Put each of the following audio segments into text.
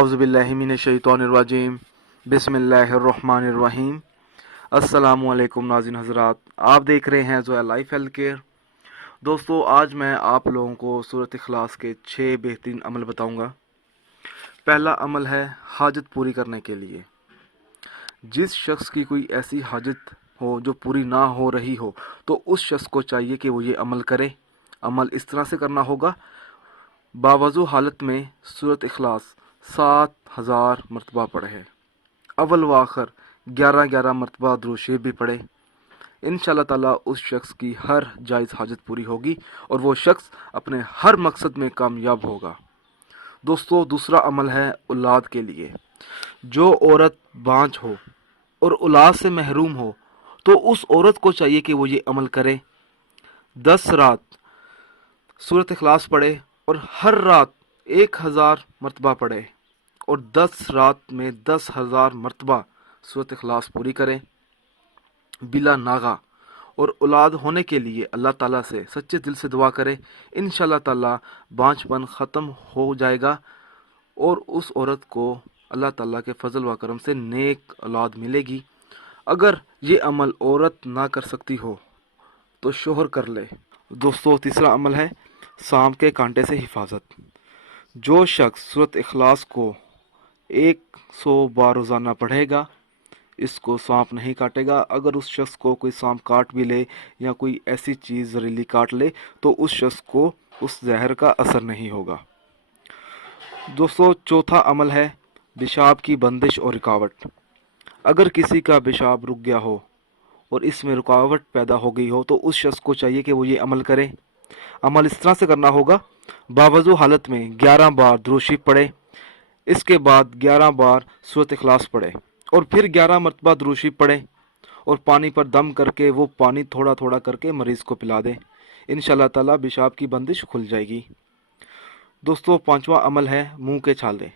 आउज़ु बिल्लाहि मिनश्शैतानिर्रजीम बिस्मिल्लाहिर्रहमानिर्रहीम। अस्सलामु अलैकुम नाज़रीन हज़रात, आप देख रहे हैं ज़ोया लाइफ हेल्थ केयर। दोस्तों, आज मैं आप लोगों को सूरत इखलास के 6 बेहतरीन अमल बताऊंगा। पहला अमल है हाजत पूरी करने के लिए। जिस शख्स की कोई ऐसी हाजत हो जो पूरी ना हो रही हो, तो उस शख्स को चाहिए कि वो ये अमल करे। अमल इस तरह से करना होगा, बावजू हालत में सूरत इखलास 7000 मरतबा पढ़े, अव्वल व आखिर 11 मरतबा दुरूद शरीफ भी पढ़े। इंशाअल्लाह ताला उस शख्स की हर जायज़ हाजत पूरी होगी और वो शख्स अपने हर मकसद में कामयाब होगा। दोस्तों, दूसरा अमल है औलाद के लिए। जो औरत बांझ हो और औलाद से महरूम हो, तो उस औरत को चाहिए कि वो ये अमल करे। 10 रात सूरत इखलास पढ़े और हर रात 1000 मरतबा पढ़े और 10 रात में 10,000 मरतबा सूरत इखलास पूरी करें बिला नागा। और औलाद होने के लिए अल्लाह ताला से सच्चे दिल से दुआ करें। इंशाअल्लाह ताला बांझपन ख़त्म हो जाएगा और उस औरत को अल्लाह ताला के फजल व करम से नेक औलाद मिलेगी। अगर ये अमल औरत ना कर सकती हो तो शोहर कर ले। दोस्तों, तीसरा अमल है सांप के कांटे से हिफाजत। जो शख्स सूरत इखलास को 100 बार रोज़ाना पढ़ेगा, इसको सांप नहीं काटेगा। अगर उस शख्स को कोई सांप काट भी ले या कोई ऐसी चीज़ जहरीली काट ले, तो उस शख्स को उस जहर का असर नहीं होगा। दोस्तों, चौथा अमल है पेशाब की बंदिश और रुकावट। अगर किसी का पेशाब रुक गया हो और इसमें रुकावट पैदा हो गई हो, तो उस शख्स को चाहिए कि वो ये अमल करे। अमल इस तरह से करना होगा, बावजू हालत में 11 बार दुरूद शरीफ पढ़े, इसके बाद 11 बार सूरत इखलास पढ़े और फिर 11 मरतबा दुरूद शरीफ पढ़े और पानी पर दम करके वो पानी थोड़ा थोड़ा करके मरीज़ को पिला दें। इंशाअल्लाह ताला पेशाब की बंदिश खुल जाएगी। दोस्तों, पांचवा अमल है मुंह के छाले।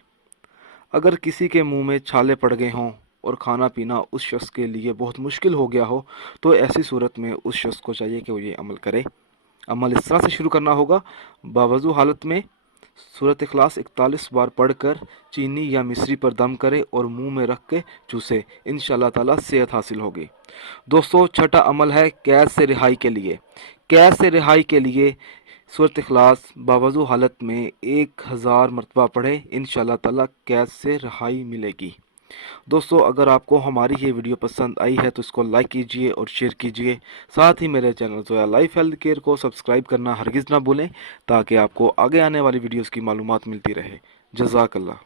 अगर किसी के मुंह में छाले पड़ गए हों और खाना पीना उस शख्स के लिए बहुत मुश्किल हो गया हो, तो ऐसी सूरत में उस शख्स को चाहिए कि वो ये अमल करे। अमल इस तरह से शुरू करना होगा, बावजू हालत में सूरत इखलास 41 बार पढ़कर चीनी या मिश्री पर दम करे और मुंह में रख के चूसे। इंशाअल्लाह ताला सेहत हासिल होगी। दोस्तों, छठा अमल है कैद से रिहाई के लिए। कैद से रिहाई के लिए सूरत इखलास बावजू हालत में 1000 मरतबा पढ़े। इंशाअल्लाह ताला कैद से रिहाई मिलेगी। दोस्तों, अगर आपको हमारी ये वीडियो पसंद आई है तो इसको लाइक कीजिए और शेयर कीजिए। साथ ही मेरे channel Zoya life health care को सब्सक्राइब करना हरगिज़ ना भूलें, ताकि आपको आगे आने वाली वीडियोस की मालूमात मिलती रहे। जज़ाकल्लाह।